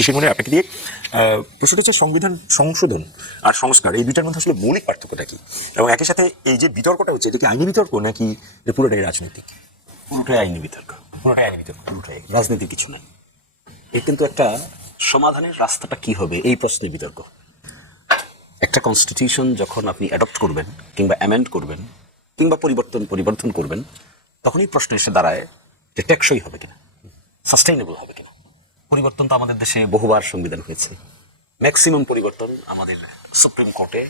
শিশির মনে আপনাকে দিয়ে প্রশ্নটা হচ্ছে সংবিধান সংশোধন আর সংস্কার এই দুইটার মধ্যে আসলে মৌলিক পার্থক্যটা কি, এবং একই সাথে এই যে বিতর্কটা হচ্ছে এটা কি আইনি বিতর্ক নাকি এটা পুরোটাই রাজনৈতিক? পুরোটাই আইনি বিতর্ক, পুরোটাই আইনি বিতর্ক, পুরোটাই রাজনীতির কিছু নাই। এর কিন্তু একটা সমাধানের রাস্তাটা কি হবে এই প্রশ্নে বিতর্ক। একটা কনস্টিটিউশন যখন আপনি অ্যাডপ্ট করবেন কিংবা অ্যামেন্ড করবেন কিংবা পরিবর্তন করবেন, তখনই প্রশ্ন এসে দাঁড়ায় যে টেকসই হবে কিনা, সাস্টেইনেবল হবে কিনা। পরিবর্তন তো আমাদের দেশে বহুবার সংবিধান হয়েছে, ম্যাক্সিমাম পরিবর্তন আমাদের সুপ্রিম কোর্টে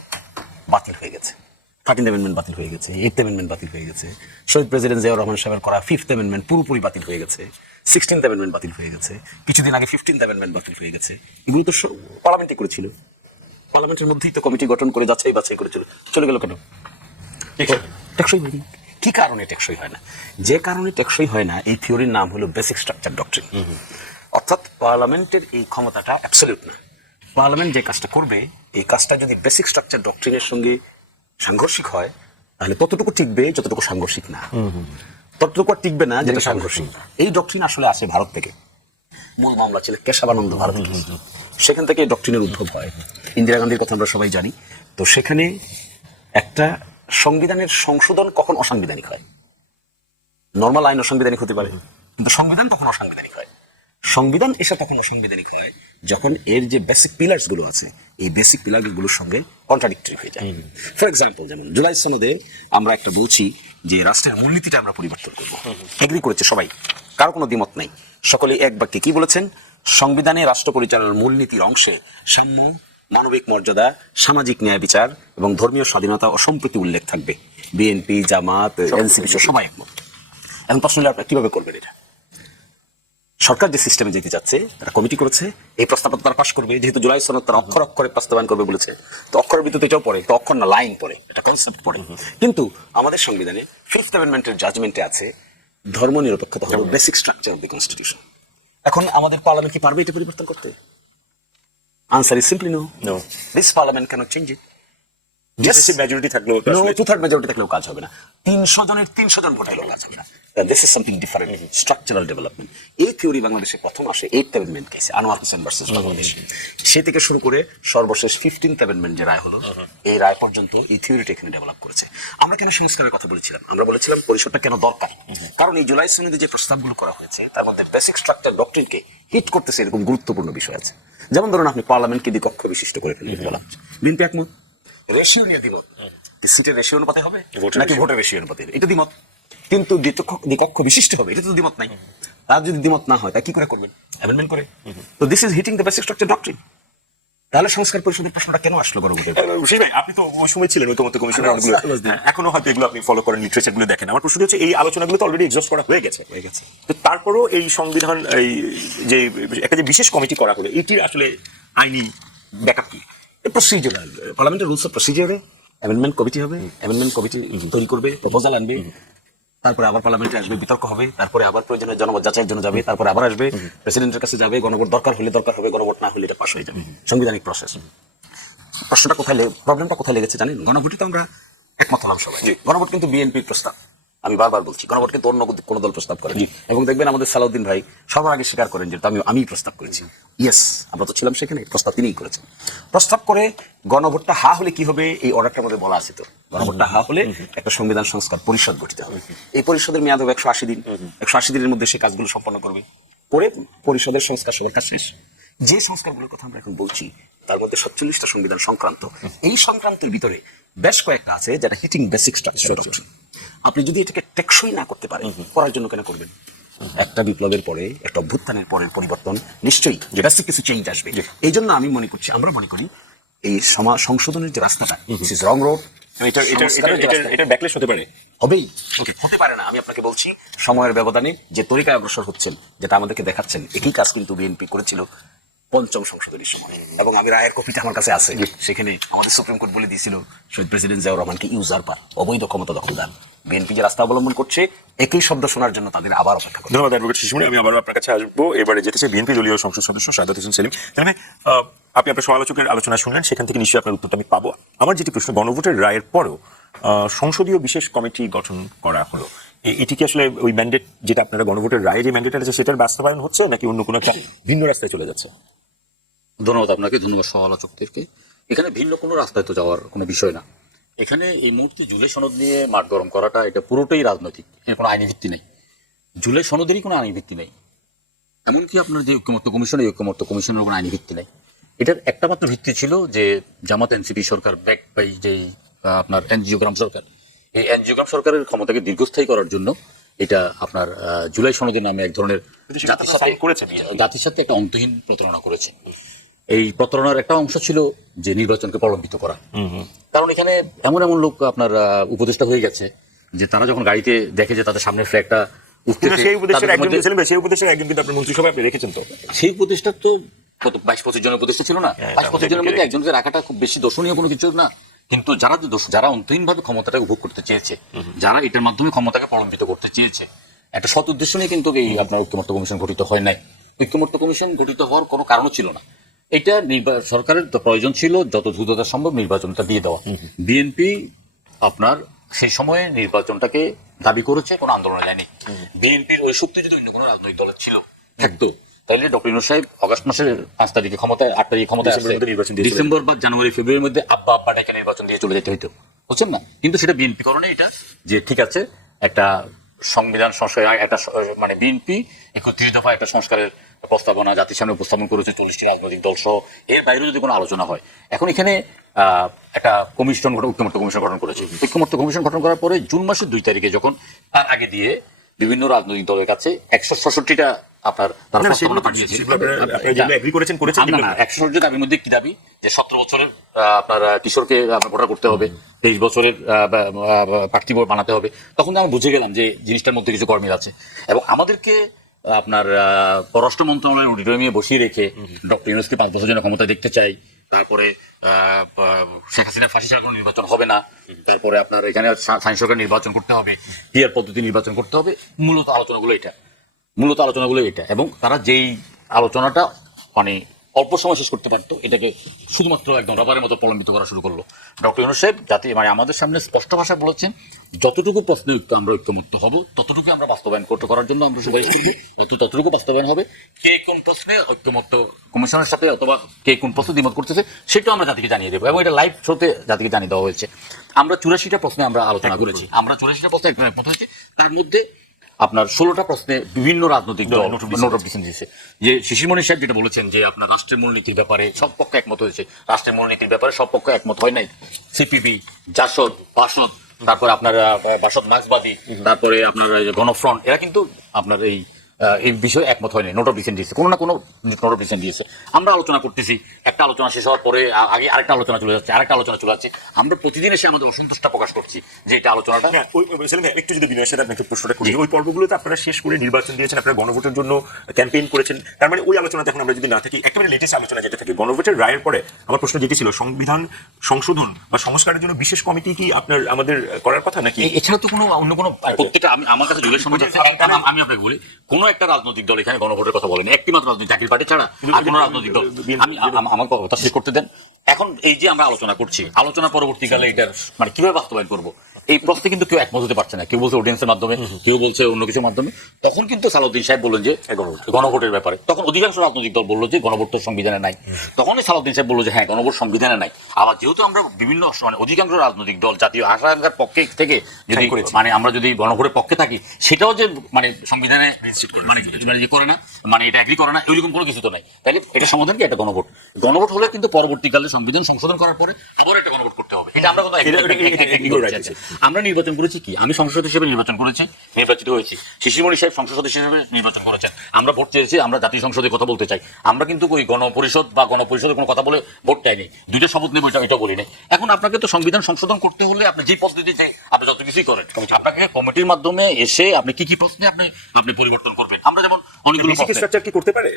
বাতিল হয়ে গেছে। 13th অ্যামেন্ডমেন্ট বাতিল হয়ে গেছে, 8th অ্যামেন্ডমেন্ট বাতিল হয়ে গেছে, শহীদ প্রেসিডেন্ট জিয়াউর রহমান সাহেবের করা 5th অ্যামেন্ডমেন্ট পুরোপুরি বাতিল হয়ে গেছে, 16th অ্যামেন্ডমেন্ট বাতিল হয়ে গেছে, কিছুদিন আগে 15th অ্যামেন্ডমেন্ট বাতিল হয়ে গেছে। এগুলো তো পার্লামেন্টে করেছিল, পার্লামেন্টের মধ্যেই তো কমিটি গঠন করে যাচাই বাছাই করেছিল, চলে গেল কেন? টেকসই হয়নি। কি কারণে টেকসই হয় না? যে কারণে টেকসই হয় না, এই থিওরির নাম হলো বেসিক স্ট্রাকচার ডক্ট্রিন। অর্থাৎ পার্লামেন্টের এই ক্ষমতাটা অ্যাবসলিউট না। পার্লামেন্ট যে কাজটা করবে, এই কাজটা যদি বেসিক স্ট্রাকচার ডক্ট্রিনের সঙ্গে সাংঘর্ষিক হয়, তাহলে ততটুকু টিকবে যতটুকু সাংঘর্ষিক না, ততটুকু আর টিকবে না যেটা সাংঘর্ষিক। এই ডক্ট্রিন আসলে আসে ভারত থেকে। মূল মামলা ছিল কেশবানন্দ ভারত, সেখান থেকে ডক্ট্রিনের উদ্ভব হয়। ইন্দিরা গান্ধীর কথা আমরা সবাই জানি। তো সেখানে একটা সংবিধানের সংশোধন কখন অসাংবিধানিক হয়? নর্মাল আইন অসাংবিধানিক হতে পারে, কিন্তু সংবিধান তখন অসাংবিধানিক হয়। সংবিধান এসে তখন অসাংবিধানিক হয় যখন এর যে বেসিক পিলার্স গুলো আছে, এই বেসিক পিলার গুলোর সঙ্গে কন্ট্রাডিক্টরি হয়ে যায়। ফর এক্সাম্পল, যেমন জুলাই সনদে আমরা একটা বলছি যে রাষ্ট্রের মূলনীতিটা আমরা পরিবর্তন করবো, এগ্রি করেছে সবাই, কারো কোনো দ্বিমত নাই, সকলে এক বাক্যে কি বলেছেন? সংবিধানে রাষ্ট্র পরিচালনার মূলনীতির অংশে সাম্য, মানবিক মর্যাদা, সামাজিক ন্যায় বিচার এবং ধর্মীয় স্বাধীনতা ও সম্প্রীতি উল্লেখ থাকবে। বিএনপি, জামাত, এনসিপি সবাই একমত। এখন প্রশ্ন হলো আপনারা কিভাবে করবেন এটা? সরকার যে সিস্টেমে যেতে যাচ্ছে, তারা কমিটি করেছে, এই প্রস্তাবটা তারা পাশ করবে। যেহেতু জুলাই সনদ তারা অক্ষর অক্ষরে বাস্তবায়ন করবে বলেছে, তো অক্ষরের ভিতরে এটাও পড়ে, তো অক্ষর না লাইন পড়ে, এটা কনসেপ্ট পড়ে। কিন্তু আমাদের সংবিধানে 5th অ্যামেন্ডমেন্টের জাজমেন্টে আছে ধর্ম নিরপেক্ষতা হলো basic structure of the constitution. এখন আমাদের পার্লামেন্ট কি পারবে এটা পরিবর্তন করতে? Answer is simply no. This parliament cannot change it. Majority থাকলেও টু-থার্ড মেজরিটি থাকলেও কাজ হবে না, 300 জনের 300 জন ভোট হলেও কাজ হবে না। This is something different, structural development. এই থিওরি বাংলাদেশে প্রথম আসে 8th অ্যামেন্ডমেন্ট কেসে, আনোয়ার হোসেন ভার্সেস বাংলাদেশ। সে থেকে শুরু করে সর্বশেষ 15th অ্যামেন্ডমেন্ট যে রায় হলো, এই রায় পর্যন্ত এই থিওরিটা এখানে ডেভেলপ করেছে। আমরা কেন সংস্কারের কথা বলেছিলাম? আমরা বলেছিলাম পরিষদটা কেন দরকার, কারণ এই জুলাই সনদে যে প্রস্তাবগুলো করা হয়েছে তার মধ্যে বেসিক স্ট্রাকচার ডক্ট্রিনকে হিট করতেছে এরকম গুরুত্বপূর্ণ বিষয় আছে। যেমন ধরুন, আপনি পার্লামেন্টকে দ্বিকক্ষ বিশিষ্ট করে ফেলবেন বলা হচ্ছে, বিএনপি একমত। রেশিও নিয়ে দ্বিমত, সিটের রেশিও অনুপাতে হবে নাকি ভোটের রেশিও অনুপাতে, এটা দ্বিমত। কিন্তু দ্বিকক্ষ বিশিষ্ট হবে, এটা তো দ্বিমত নাই। তার যদি দ্বিমত না হয়, তা কি করে করবেন? অ্যামেন্ডমেন্ট করে। তো this is hitting the basic structure doctrine. তাহলে সংস্কার পরিষদের প্রশ্নটা কেন আসলো গণভোটের? ভাই, আপনি তো ওই সময় ছিলেন ঐকমত্য কমিশনের অনেকগুলো, এখনো হয়তো এগুলো আপনি ফলো করেন, লিটারেচার গুলো দেখেন। আমার প্রশ্ন হচ্ছে এই আলোচনাগুলো তো অলরেডি এক্সস্ট করা হয়ে গেছে, তো তারপরও এই সংবিধান, এই যে একটা যে বিশেষ কমিটি করা হলো, এটির আসলে আইনি ব্যাকআপ কি? প্রসিডিউরাল, পার্লামেন্টের রুলস অফ প্রসিডিউরে অ্যামেন্ডমেন্ট কমিটি হবে, অ্যামেন্ডমেন্ট কমিটি তৈরি করবে, প্রপোজাল আনবে, তারপরে আবার পার্লামেন্টে আসবে, বিতর্ক হবে, তারপরে আবার প্রয়োজনে জনমত যাচাইয়ের জন্য যাবে, তারপরে আবার আসবে, প্রেসিডেন্টের কাছে যাবে, গণভোট দরকার হলে দরকার হবে, গণভোট না হলে এটা পাস হয়ে যাবে। সাংবিধানিক প্রসেস। প্রশ্নটা কোথায়, প্রবলেমটা কোথায় লেগেছে জানেন? গণভোটে তো আমরা একমত হলাম সবাই, গণভোট কিন্তু বিএনপির প্রস্তাব। আমি বারবার বলছি, গণভোট কিন্তু অন্য কোনো দল প্রস্তাব করেনি। এবং দেখবেন আমাদের সালাউদ্দিন ভাই সবার আগে স্বীকার করেন যে আমি প্রস্তাব করেছি। ইয়েস, আমরা তো ছিলাম সেখানে, প্রস্তাব তিনিই করেছেন। প্রস্তাব করে গণভোটটা হা হলে কি হবে, এই অর্ডারটার মধ্যে বলা আছে। তো গণভোটটা হা হলে একটা সংবিধান সংস্কার পরিষদ গঠিত হবে। এই পরিষদের মেয়াদ হবে 180 দিন। 180 দিনের মধ্যে সে কাজগুলো সম্পন্ন করবে, করে পরিষদের সংস্কার সবার কাজ শেষ। যে সংস্কারগুলোর কথা আমরা এখন বলছি তার মধ্যে 47টা সংবিধান সংক্রান্ত। এই সংক্রান্তের ভিতরে বেশ কয়েকটা আছে যেটা হিটিং বেসিক স্ট্রাকচার ডক্ট্রিন। আপনি যদি এটাকে টেকসই না করতে পারেন, করার জন্য কেন করবেন? একটা বিপ্লবের পরে, একটা অভ্যুত্থানের পরের পরিবর্তন নিশ্চয়ই বেসিক কিছু চেঞ্জ আসবে। এই জন্য আমি মনে করছি, আমরা মনে করি এই সংশোধনের যে রাস্তাটা, রং রোড, এটা ব্যাকলেশ হতে পারে, হবেই, হতে পারে না। আমি আপনাকে বলছি, সময়ের ব্যবধানে যে তরিকায় অগ্রসর হচ্ছেন, যেটা আমাদেরকে দেখাচ্ছেন, একই কাজ কিন্তু বিএনপি করেছিল 5ম সংশোধনীর সময়। এবং আমি রায়ের কপিটা আমার কাছে আছে, সেখানে আমাদের সুপ্রিম কোর্ট বলে দিয়েছিল শহীদ প্রেসিডেন্ট জিয়াউর রহমানকে ইউজারপার, অবৈধ ক্ষমতা দখলদার। বিএনপি যে রাস্তা অবলম্বন করছে, একই শব্দ শোনার জন্য তাদের আবার অপেক্ষা করতে। ধন্যবাদ অ্যাডভোকেট শিশির। আমি আবার আপনার কাছে আসবো। এবারে যেতে চাই বিএনপি দলীয় সংসদ সদস্য সাজ্জাদ হোসেন সেলিম। তাহলে আপনি আপনার সমালোচকের আলোচনা শুনলেন, সেখান থেকে নিশ্চয়ই আপনার উত্তরটা আমি পাবো। আমার যেটি প্রশ্ন, গণভোটের রায়ের পরও সংসদীয় বিশেষ কমিটি গঠন করা হলো, এটি কি আসলে ওই ম্যান্ডেট, যেটা আপনারা গণভোটের রায়ের যে ম্যান্ডেট আছে সেটার বাস্তবায়ন হচ্ছে, নাকি অন্য কোনো একটা ভিন্ন রাস্তায় চলে যাচ্ছে? ধন্যবাদ আপনাকে, ধন্যবাদ সহ আলোচকদেরকে। এখানে ভিন্ন কোনো রাস্তায় তো যাওয়ার কোনো বিষয় না। এখানে এই মুহূর্তে জুলাই সনদ নিয়ে মাঠ গরম করাটা এটা পুরোটাই রাজনৈতিক, এর কোনো আইনি ভিত্তি নেই। জুলাই সনদেরই কোনো আইনি ভিত্তি নেই। এমনকি আপনার যে ঐক্যমত্য কমিশন, এই ঐক্যমত্য কমিশনের কোনো আইনি ভিত্তি নেই। এটার একটা মাত্র ভিত্তি ছিল যে জামাত এনসিপি সরকার ব্যাক বাই যে আপনার এনজিওগ্রাম সরকার, এই এনজিওগ্রাম সরকারের ক্ষমতাকে দীর্ঘস্থায়ী করার জন্য এটা আপনার জুলাই সনদের নামে এক ধরনের জাতির সাথে একটা অন্তহীন প্রতারণা করেছে। এই প্রতারণার একটা অংশ ছিল যে নির্বাচনকে প্রলম্বিত করা। কারণ এখানে এমন এমন লোক আপনার উপদেষ্টা হয়ে গেছে যে তারা যখন গাড়িতে দেখে যে তাদের সামনে ফ্ল্যাগটা উঠতেছে, সেই উপদেষ্টার একজন কিন্তু আপনার মন্ত্রিসভায় আপনি রেখেছেন। তো সেই উপদেষ্টার তো কত 22-25 জনের উপদেষ্টা ছিল না? 22-25 জনের মধ্যে একজনকে রাখাটা খুব বেশি দর্শনীয় কোনো কিছু না। কিন্তু যারা অন্তহীন ভাবে ক্ষমতাটা উপভোগ করতে চেয়েছে, যারা এটার মাধ্যমে ক্ষমতাকে প্রলম্বিত করতে চেয়েছে, একটা সৎ উদ্দেশ্য নিয়ে কিন্তু এই আপনার ঐক্যমত্য কমিশন গঠিত হয় নাই। ঐক্যমত্য কমিশন গঠিত হওয়ার কোনো কারণও ছিল না। এটা সরকারের প্রয়োজন ছিল যত দ্রুততা সম্ভব নির্বাচনটা দিয়ে দেওয়া। বিএনপি আপনার সেই সময়ে নির্বাচনটাকে দাবি করেছে, কোনো আন্দোলনে যায়নি। বিএনপির ওই শক্তি যদি অন্য কোনো রাজনৈতিক দলের ছিল থাকতো, তাহলে ডক্টর ইউনূস সাহেব অগাস্ট মাসের 5 তারিখে ক্ষমতায়, 8 তারিখে ক্ষমতায় ডিসেম্বর বা জানুয়ারি ফেব্রুয়ারির মধ্যে আব্বা ডেকে নির্বাচন দিয়ে চলে যেতে হইতো, বুঝছেন না? কিন্তু সেটা বিএনপি করণে এটা যে ঠিক আছে একটা সংবিধান সংস্কার, একটা মানে বিএনপি 31 দফা একটা সংস্কারের প্রস্তাবনা জাতির সামনে উপস্থাপন করেছে 40টি রাজনৈতিক দল সহ। এর বাইরে যদি কোনো আলোচনা হয়, এখন এখানে একটা কমিশন ঐক্যমত্য কমিশন গঠন করেছে। ঐক্যমত্য কমিশন গঠন করার পরে জুন মাসের 2 তারিখে যখন তার আগে দিয়ে বিভিন্ন রাজনৈতিক দলের কাছে 166টা আপনার প্রস্তাবনা পাঠিয়েছে। 166 দাবির মধ্যে কি দাবি? যে 17 বছরের আপনার কিশোরকে ভোটার করতে হবে, 23 বছরের প্রার্থী বানাতে হবে। তখন আমরা বুঝে গেলাম যে জিনিসটার মধ্যে কিছু গরমিল আছে। এবং আমাদেরকে আপনার পররাষ্ট্র মন্ত্রণালয়ের অডিটোরিয়ামে বসিয়ে রেখে ডক্টর ইউনূসকে 5 বছর জন্য ক্ষমতায় দেখতে চাই, তারপরে শেখ হাসিনা ফাঁসি ছাড়া কোনো নির্বাচন হবে না, তারপরে আপনার এখানে স্থানীয় সরকার নির্বাচন করতে হবে, পিআর পদ্ধতি নির্বাচন করতে হবে। মূলত আলোচনাগুলো এটা। এবং তারা যেই আলোচনাটা মানে অল্প সময় শেষ করতে পারতো, এটাকে শুধুমাত্র একদম রবারের মতো প্রলম্বিত করা শুরু করলো। ডক্টর ইউনূস সাহেব মানে আমাদের সামনে স্পষ্ট ভাষায় বলেছেন, যতটুকু প্রশ্নে আমরা ঐক্যমত্য হব ততটুকু আমরা বাস্তবায়ন করার জন্য আমরা সুপারিশ করবো, ততটুকু বাস্তবায়ন হবে। কে কোন প্রশ্নে ঐক্যমত্য কমিশনের সাথে অথবা কে কোন প্রশ্নে দ্বিমত করতেছে সেটাও আমরা জাতিকে জানিয়ে দেবো। এবং এটা লাইভ শোতে জাতিকে জানিয়ে দেওয়া হয়েছে। আমরা 84টা প্রশ্নে আমরা আলোচনা করেছি। তার মধ্যে আপনার 16টা প্রশ্নে বিভিন্ন রাজনৈতিক দল নোট অফ ডিসেন্ট দিয়েছে। যে শিশিরমণি সাহেব যেটা বলেছেন যে আপনার রাষ্ট্রের মূলনীতির ব্যাপারে সব পক্ষ একমত হয়েছে, রাষ্ট্রের মূলনীতির ব্যাপারে সব পক্ষ একমত হয় নাই। সিপিবি, জাসদ, বাসদ, তারপরে আপনার বাসদ মার্ক্সবাদী, তারপরে আপনার গণফ্রন্ট, এরা কিন্তু আপনার এই বিষয়ে একমত হয়নি, নোট অফ ডিসেন্ট দিয়েছে, কোনো না কোনো নোট অফ ডিসেন্ট দিয়েছে। আমরা আলোচনা করতেছি, একটা আলোচনা শেষ হওয়ার পরে আগে আরেকটা আলোচনা চলে যাচ্ছে, আমরা প্রতিদিন এসে আমাদের অসন্তোষটা প্রকাশ করছি যে এটা আলোচনাটা। একটু যদি বিনয়ের সাথে আপনাকে প্রশ্নটা করি, ওই পর্বগুলোতে আপনারা শেষ করে নির্বাচন দিয়েছেন, আপনারা গণভোটের জন্য ক্যাম্পেইন করেছেন, তার মানে ওই আলোচনাতে এখন আমরা যদি না থাকি, একেবারে লেটেস্ট আলোচনা যেটা থাকে গণভোটের রায়ের পরে, আমার প্রশ্ন যেটি ছিল সংবিধান সংশোধন বা সংস্কারের জন্য বিশেষ কমিটি কি আমাদের করার কথা নাকি? এছাড়া তো কোনো অন্য কোনো প্রত্যেকটা আমার কাছে জুলাই সনদ আছে। আমি আপনাকে বলি, কোনো একটা রাজনৈতিক দল এখানে গণভোটের কথা বলেনি, একটি মাত্র রাজনৈতিক জাতীয় পার্টি ছাড়া আর কোনো রাজনৈতিক দল। আমি আমার কথা শেষ করতে দেন। এখন এই যে আমরা আলোচনা করছি, আলোচনা পরবর্তীকালে এটার মানে কিভাবে বাস্তবায়ন করবো এই প্রশ্নে কিন্তু কেউ একমত হতে পারছে না। কেউ বলছে অডিয়েন্সের মাধ্যমে, কেউ বলছে অন্য কিছুর মাধ্যমে। তখন কিন্তু সালাউদ্দিন সাহেব বললেন যে গণভোটের ব্যাপারে, তখন অধিকাংশ রাজনৈতিক দল বললো যে গণভোট তো সংবিধানে নাই। তখনই সালাউদ্দিন সাহেব বললো যে হ্যাঁ গণভোট সংবিধানে নাই। আবার যেহেতু আমরা বিভিন্ন মানে অধিকাংশ রাজনৈতিক দল জাতীয় আশঙ্কার পক্ষে থেকে যদি মানে আমরা যদি গণভোটের পক্ষে থাকি, সেটাও যে মানে সংবিধানে মানে করে না, মানে এটা এগ্রি করে না, এরকম কোনো কিছু তো নাই। তাহলে এটা সমাধান কি? একটা গণভোট হলে কিন্তু পরবর্তীকালে সংবিধান সংশোধন করার পরে আবার একটা গণভোট করতে হবে। এটা আমরা আমরা নির্বাচন করেছি কি, আমি সংসদ সদস্য হিসেবে নির্বাচন করেছি, নির্বাচিত হয়েছি। শিশিরমণি সাহেব সংসদ সদস্য হিসেবে নির্বাচন করেছেন। আমরা ভোট চেয়েছি, আমরা জাতীয় সংসদে কথা বলতে চাই। আমরা কিন্তু ওই গণপরিষদ বা গণপরিষদের কোনো কথা বলে ভোট চাইনি, দুইটা শপথ নেব এটা বলি নাই। এখন আপনাকে তো সংবিধান সংশোধন করতে হলে আপনি যে পদ্ধতি চাই আপনি যত কিছুই করেন, আপনাকে কমিটির মাধ্যমে এসে আপনি কি প্রশ্নে আপনি পরিবর্তন করবেন। আমরা যেমন অনেকগুলো স্ট্রাকচার কি করতে পারে,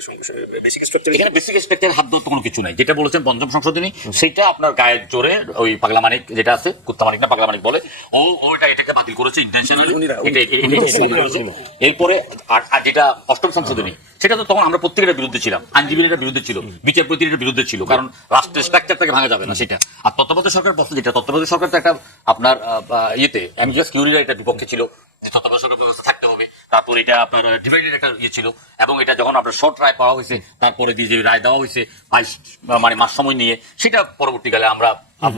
বেসিক স্ট্রাকচার, এখানে বেসিক স্ট্রাকচার হাত ধরতে কোনো কিছু নাই। যেটা বলেছেন পঞ্চম সংশোধনী, সেটা আপনার গায়ের জোরে ওই পাগলামানিক যেটা আছে, কুত্তামানিক না পাগলামানিক বলে, এটাকে বাতিল করেছে ইন্টেনশনালি। এরপরে আর যেটা অষ্টম সংশোধনী, সেটা তো তখন আমরা প্রত্যেকের বিরুদ্ধে ছিলাম, আইনজীবীরা বিরুদ্ধে ছিল, বিচারপতির বিরুদ্ধে ছিল, কারণ রাষ্ট্রের স্ট্রাকচারটাকে ভাঙা যাবে না সেটা। আর তত্ত্বাবধায়ক সরকার প্রশ্ন, যেটা তত্ত্বাবধায়ক সরকার তো একটা আপনার এমজিএস কিউরিরা এটা বিপক্ষে ছিল যে তত্ত্বাবধায়ক সরকার ব্যবস্থা থাকতে হবে, তারপর এটা আপনার ডিভাইডেড একটা ইয়ে ছিল, এবং এটা যখন আপনার শর্ট রায় পাওয়া হয়েছে তারপরে দিয়ে যে রায় দেওয়া হয়েছে 22 মানে মাস সময় নিয়ে, সেটা পরবর্তীকালে আমরা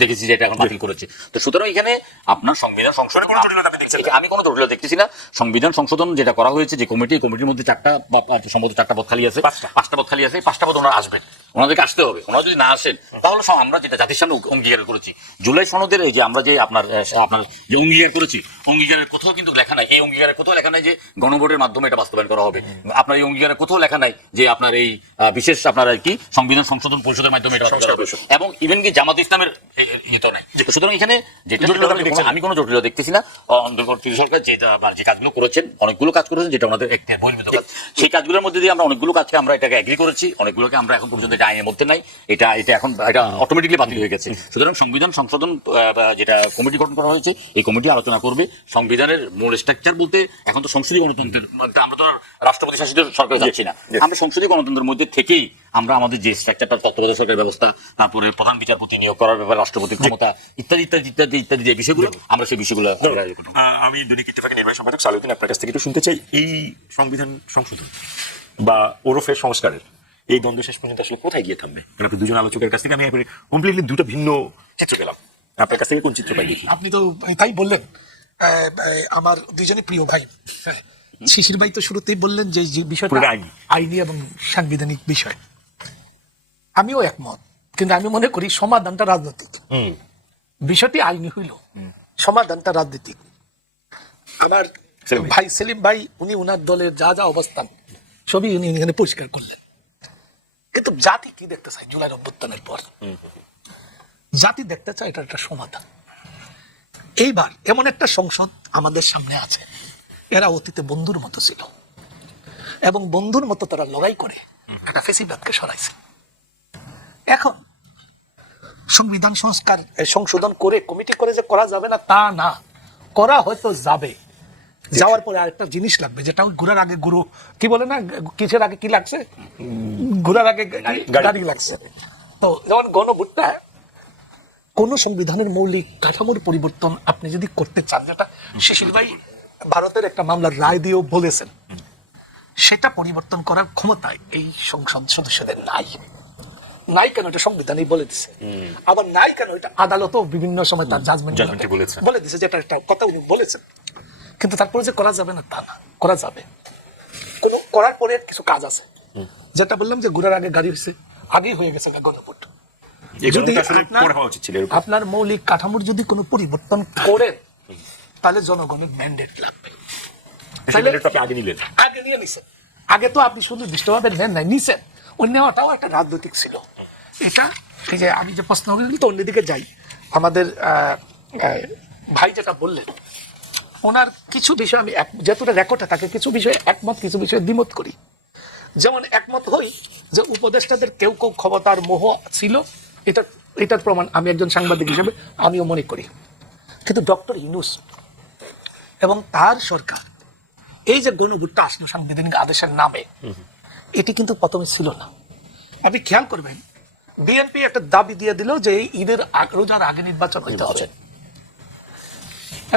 দেখেছি যে এটা এখন বাতিল করেছে। তো সুতরাং এখানে আপনার সংবিধান সংশোধন, কোনো জটিলতা আপনি দেখছেন না? আমি কোনো জটিলতা দেখতেছি না। সংবিধান সংশোধন যেটা করা হয়েছে, যে কমিটির মধ্যে 4টা বা সম্ভবত 4টা পদ খালি আছে, 5টা পদ খালি আছে, 5টা পদ ওনারা আসবেন, ওনাদেরকে আসতে হবে। ওনারা যদি না আসেন তাহলে আমরা যেটা জাতির সামনে অঙ্গীকার করেছি জুলাই সনদের, এই যে আমরা যে আপনার যে অঙ্গীকার করেছি, অঙ্গীকারের কোথাও কিন্তু লেখা নাই, এই অঙ্গীকারের কোথাও লেখা নাই যে গণভোটের মাধ্যমে এটা বাস্তবায়ন করা হবে। আপনার এই অঙ্গীকারের কোথাও লেখা নাই যে আপনার এই বিশেষ আপনার কি সংবিধান সংশোধন পরিষদের মাধ্যমে এটা বাস্তবায়ন হবে, এবং ইভেন কি জামাত ইসলামের ইয়ে নাই। সুতরাং এখানে যেটা আমি কোনো জটিলতা দেখতেছি না। অন্তর্বর্তী সরকার যে কাজগুলো করেছেন, অনেকগুলো কাজ করেছেন যেটা ওনাদের একটি বহির্ভূত কাজ, সেই কাজগুলোর মধ্যে দিয়ে আমরা অনেকগুলো কাজকে আমরা এটাকে এগ্রি করেছি, অনেকগুলোকে আমরা এখন পর্যন্ত এটা আইনের মধ্যে নাই, এটা এখন এটা অটোমেটিকলি বাতিল হয়ে গেছে। সুতরাং সংবিধান সংশোধন যেটা কমিটি গঠন করা হয়েছে, এই কমিটি আলোচনা করবে সংবিধানের মূল স্ট্রাকচার বলতে। এখন তো সংসদীয় গণতন্ত্রের, আমরা তো আর রাষ্ট্রপতি শাসিত সরকার যাচ্ছি না, আমরা সংসদীয় গণতন্ত্রের মধ্যে থেকেই আমরা আমাদের যে স্ট্রাকচারটা, তত্ত্বাবধায়ক সরকার ব্যবস্থা, তারপরে প্রধান বিচারপতি নিয়োগ করার ব্যাপারে রাষ্ট্রপতির ক্ষমতা ইত্যাদি ইত্যাদি ইত্যাদি ইত্যাদি যে বিষয়গুলো, আমরা সেই বিষয়গুলো আমি দৈনিক ইত্তেফাকের নির্বাহী সম্পাদক সালাউদ্দিন আপনার কাছ থেকে একটু শুনতে চাই, এই সংবিধান সংশোধন বা ওরফের সংস্কারের এই দ্বন্দ্ব শেষ পর্যন্ত আসলে কোথায় গিয়ে থামবে? আপনি দুজন আলোচকের কাছ থেকে আমি কমপ্লিটলি দুটো ভিন্ন চিত্র পেলাম, আপনার কাছ থেকে কোন চিত্র পাই দেখি? আপনি তো তাই বললেন, আমার দুইজনই প্রিয় ভাই। শিশির ভাই তো শুরুতেই বললেন যে বিষয়টা আইনি এবং সাংবিধানিক বিষয়, আমিও একমত, কিন্তু আমি মনে করি সমাধানটা রাজনৈতিক। বিষয়টি আইনি হইল, সমাধানটা রাজনৈতিক। আমার ভাই সেলিম ভাই উনি উনার দলের যা যা অবস্থান সবই উনি এখানে পরিষ্কার করলেন, কিন্তু জাতি কি দেখতে চায় জুলাই অভ্যুত্থানের পর? জাতি দেখতে চায় এটা একটা সমাধান। এইবার এমন একটা সংসদ আমাদের সামনে আছে, এরা অতীতে বন্ধুর মতো ছিল এবং বন্ধুর মতো তারা লড়াই করে একটা ফেসিবাদকে সরাইছে। এখন সংবিধান সংশোধন করে কমিটি করে যে করা যাবে না তা না, করা হয়তো যাবে, যাওয়ার পরে আরেকটা জিনিস লাগবে, যেটা ওই ঘোরার আগে গুরু কি বলে না, কিসের আগে কি লাগছে, ঘোরার আগে গাড়ি লাগছে। তো যেমন গণভোটটা কোন সংবিধানের মৌলিক কাঠামোর পরিবর্তন আপনি যদি করতে চান, যেটা শিশির ভাই ভারতের একটা মামলার রায় দিয়েও বলেছেন, সেটা পরিবর্তন করার ক্ষমতায় এই সংসদ সদস্যদের নাই। নাই কেন এটা সংবিধানই বলে দিছে, আবার নাই কেন এটা আদালতও বিভিন্ন সময় তার জাজমেন্ট বলে দিছে, যেটা একটা কথা উনি বলেছেন। কিন্তু তারপরে যে করা যাবে না তা না, করা যাবে। কোন করার পরে কিছু কাজ আছে, যেটা বললাম যে ঘোরার আগে গাড়ি হয়েছে, আগেই হয়ে গেছে গণভোট। যদি আপনার মৌলিক কাঠামোর যদি কোনো পরিবর্তন করেন তাহলে জনগণের ম্যান্ডেট লাগবে। আগে নিয়ে নিছেন, আগে তো আপনি সুনির্দিষ্টভাবে নেন নাই, নিছেন, ওই নেওয়াটাও একটা রাজনৈতিক ছিল। এটা এই যে আমি যে প্রশ্ন তো অন্যদিকে যাই, আমাদের ভাই যেটা বললেন, ওনার কিছু বিষয় আমি যতটা রেকর্ডে থাকে কিছু বিষয়ে একমত, কিছু বিষয়ে দ্বিমত করি। যেমন একমত হই যে উপদেষ্টাদের কেউ কেউ ক্ষমতার মোহ ছিল, এটার প্রমাণ আমি একজন সাংবাদিক হিসেবে আমিও মনে করি। কিন্তু ডক্টর ইউনূস এবং তার সরকার এই যে গণভোটটা আসলো সাংবিধানিক আদেশের নামে, এটি কিন্তু প্রথমে ছিল না। আপনি খেয়াল করবেন, বিএনপি একটা দাবি দিয়ে দিল যে ঈদের রোজার আগে নির্বাচন হইতে হবে,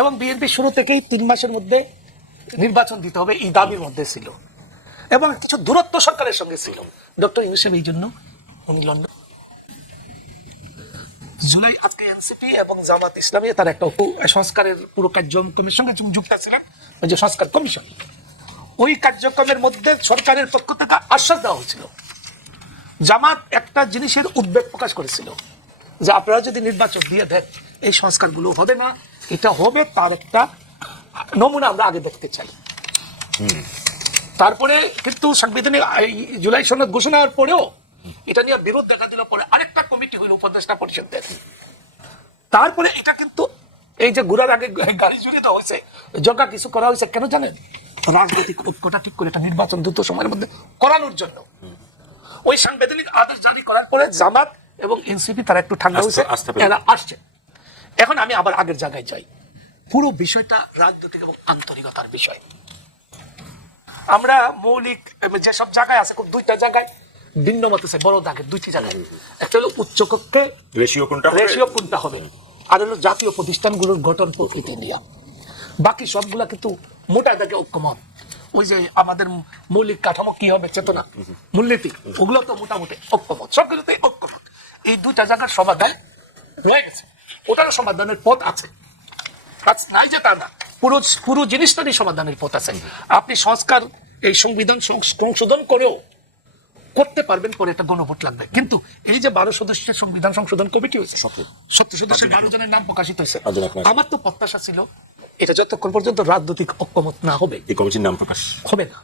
এবং বিএনপি শুরু থেকেই 3 মাসের মধ্যে নির্বাচন দিতে হবে এই দাবির মধ্যে ছিল, এবং কিছু দূরত্ব সরকারের সঙ্গে ছিল। ডক্টর ইউনূস এই জন্য উনি লন্ডন জুলাই আজকে এনসিপি এবং জামাত ইসলামী তার একটা সংস্কারের পুরো কার্যক্রমের সঙ্গে যুক্ত ছিলেন, ওই যে সংস্কার কমিশন, ওই কার্যক্রমের মধ্যে সরকারের পক্ষ থেকে আশ্বাস দেওয়া হয়েছিল। জামাত একটা জিনিসের উদ্বেগ প্রকাশ করেছিল যে আপনারা যদি নির্বাচন দিয়ে দেন এই সংস্কারগুলো হবে না, এটা হবে তার একটা নমুনা আমরা আগে দেখতে চাই। তারপরে কিন্তু সাংবিধানিক জুলাই সনদ ঘোষণা হওয়ার পরেও এটা নিয়ে বিরোধ দেখা দিল, পরে আরেকটা কমিটি হইল উপদেষ্টা পরিষদের। তারপরে এটা কিন্তু এই যে ঘোরার আগে গাড়ি জুড়ে দেওয়া হয়েছে, জগা কিছু করা হয়েছে কেন জানেন? রাজনৈতিক ঐক্যটা ঠিক করে এটা নির্বাচন দ্রুত সময়ের মধ্যে করানোর জন্য। ওই সাংবিধানিক আদেশ জারি করার পরে জামাত এবং এনসিপি তারা একটু ঠান্ডা হয়েছে, এরা আসছে। এখন আমি আবার আগের জায়গায় যাই, পুরো বিষয়টা রাজনৈতিক এবং আন্তরিকতার বিষয়। আমরা মৌলিক যেসব জায়গায় আছে, দুইটা জায়গায় ভিন্ন মত আছে, বড় দাগের দুইটি জায়গায়, একটা হলো উচ্চ কক্ষে রেশিও কোনটা হবে, আর হলো জাতীয় প্রতিষ্ঠানগুলোর গঠন প্রকৃতি নিয়ে। বাকি সবগুলা কিন্তু মোটা দাগে ঐক্যমত। ওই যে আমাদের মৌলিক কাঠামো কি হবে, চেতনা, মূলনীতি, ওগুলো তো মোটামুটি ঐক্যমত, সবগুলোতে ঐক্যমত। এই দুইটা জায়গার সমাধান রয়ে গেছে, ওটারও সমাধানের পথ আছে, নাই যে তা না, পুরো জিনিসটারই সমাধানের পথ আছে। আপনি সংস্কার, এই সংবিধান সংশোধন করেও করতে পারবেন, পরে একটা গণভোট লাগবে। কিন্তু এই যে 12 সদস্যের সংবিধান সংশোধন কমিটি হয়েছে, 70 সদস্যের 12 জনের নাম প্রকাশিত হয়েছে, আমার তো প্রত্যাশা ছিল এটা যতক্ষণ পর্যন্ত রাজনৈতিক ঐক্যমত না হবে এই কমিটির নাম প্রকাশ হবে না।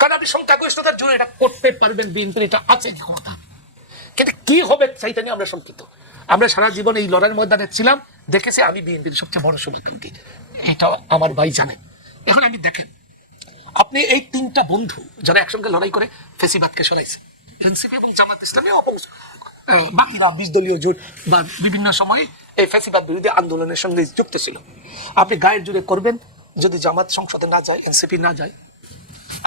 কারণ আপনি সংখ্যাগরিষ্ঠতার জন্য এটা করতে পারবেন, বিএনপির এটা আছে ক্ষমতা, কিন্তু কি হবে সেইটা নিয়ে আমরা শঙ্কিত। আমরা সারা জীবন এই লড়াইয়ের ময়দানে ছিলাম, দেখেছি আমি বিএনপির সবচেয়ে বড় শুভাকাঙ্ক্ষী, এটা আমার ভাই জানে। এখন আমি দেখেন, আপনি এই তিনটা বন্ধু যারা একসঙ্গে লড়াই করে ফেসিবাদকে সরাইছে, এনসিপি এবং জামাত ইসলামী, বাকিরা 20 দলীয় জোট বা বিভিন্ন সময়ে এই ফেসিবাদ বিরোধী আন্দোলনের সঙ্গে যুক্ত ছিল। আপনি গায়ের জোরে করবেন, যদি জামাত সংসদে না যায়, এনসিপি না যায়,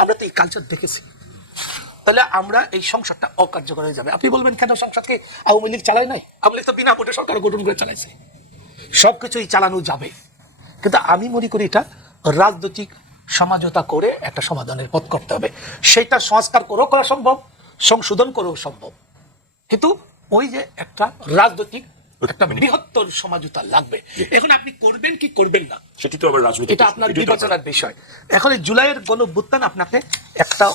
আমরা তো এই কালচার দেখেছি, তাহলে আমরা এই সংসদটা অকার্যকর হয়ে যাবে। আপনি বলবেন কেন সংসদকে আওয়ামী লীগ চালায় নাই? আওয়ামী লীগ তো বিনা ভোটে সরকার গঠন করে চালাইছে, সবকিছুই চালানো যাবে। কিন্তু আমি মনে করি এটা রাজনৈতিক সমঝোতা করে একটা সমাধানের পথ করতে হবে। সেটা সংস্কার করেও করা সম্ভব, সংশোধন করেও সম্ভব, কিন্তু ওই যে একটা রাজনৈতিক একটা বৃহত্তর সমঝোতা লাগবে। এখন আপনি করবেন কি করবেন না, সেটি তো আবার রাজনীতি, এটা আপনার বিবেচনার বিষয়। এখন এই জুলাইয়ের গণঅভ্যুত্থান আপনাকে একটা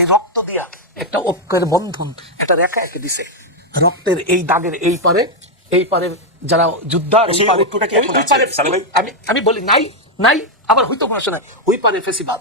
এই রক্ত দিয়া একটা ঐক্যের বন্ধন, একটা রেখা এঁকে দিছে, রক্তের এই দাগের এই পারে যারা যোদ্ধা, সেই ঐক্যটা কি এখন আছে, সালেহ ভাই? আমি বলি নাই, আবার হয়তো সমস্যা নাই, ওই পারে ফেসিবাদ,